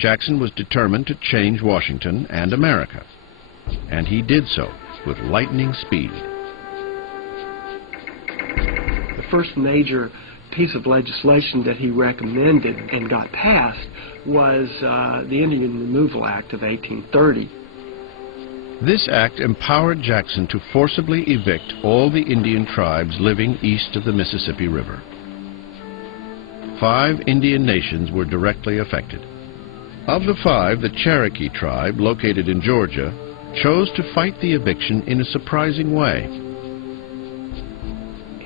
Jackson was determined to change Washington and America, and he did so with lightning speed. The first major piece of legislation that he recommended and got passed was the Indian Removal Act of 1830. This act empowered Jackson to forcibly evict all the Indian tribes living east of the Mississippi River. 5 Indian nations were directly affected. Of the 5, the Cherokee tribe, located in Georgia, chose to fight the eviction in a surprising way.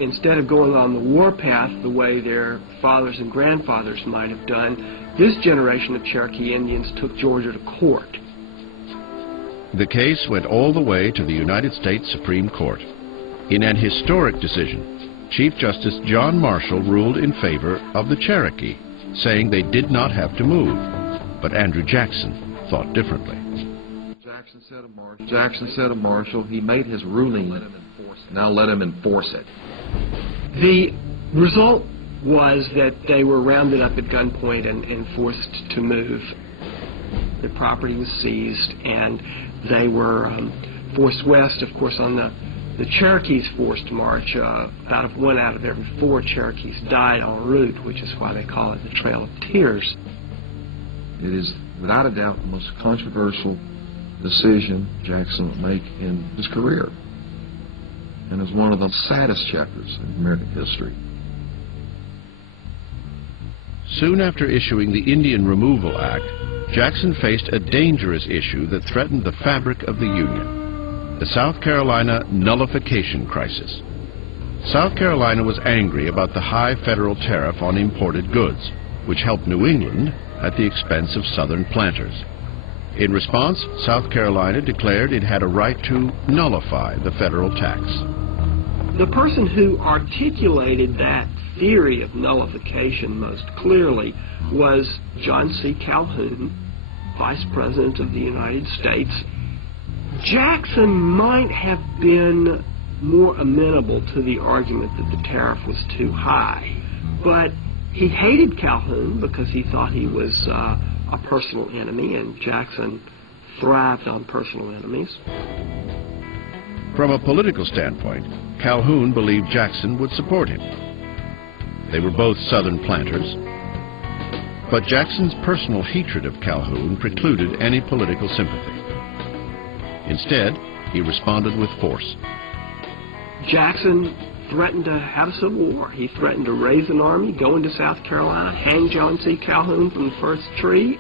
Instead of going on the warpath the way their fathers and grandfathers might have done, this generation of Cherokee Indians took Georgia to court. The case went all the way to the United States Supreme Court. In an historic decision, Chief Justice John Marshall ruled in favor of the Cherokee, saying they did not have to move. But Andrew Jackson thought differently. Jackson said of Marshall, he made his ruling, now let him enforce it. The result was that they were rounded up at gunpoint and forced to move. The property was seized, and they were forced west. Of course, on the Cherokees' forced march, about 1 out of every 4 Cherokees died en route, which is why they call it the Trail of Tears. It is, without a doubt, the most controversial decision Jackson would make in his career, and is one of the saddest chapters in American history. Soon after issuing the Indian Removal Act, Jackson faced a dangerous issue that threatened the fabric of the Union: the South Carolina nullification crisis. South Carolina was angry about the high federal tariff on imported goods, which helped New England at the expense of Southern planters. In response, South Carolina declared it had a right to nullify the federal tax. The person who articulated that theory of nullification most clearly was John C. Calhoun, Vice President of the United States. Jackson might have been more amenable to the argument that the tariff was too high, but he hated Calhoun because he thought he was a personal enemy, and Jackson thrived on personal enemies. From a political standpoint, Calhoun believed Jackson would support him. They were both Southern planters, but Jackson's personal hatred of Calhoun precluded any political sympathy. Instead, he responded with force. Jackson threatened to have a civil war. He threatened to raise an army, go into South Carolina, hang John C. Calhoun from the first tree.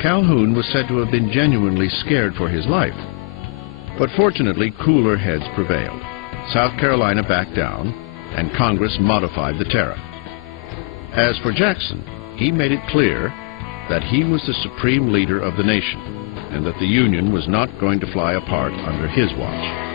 Calhoun was said to have been genuinely scared for his life. But fortunately, cooler heads prevailed. South Carolina backed down, and Congress modified the tariff. As for Jackson, he made it clear that he was the supreme leader of the nation, and that the Union was not going to fly apart under his watch.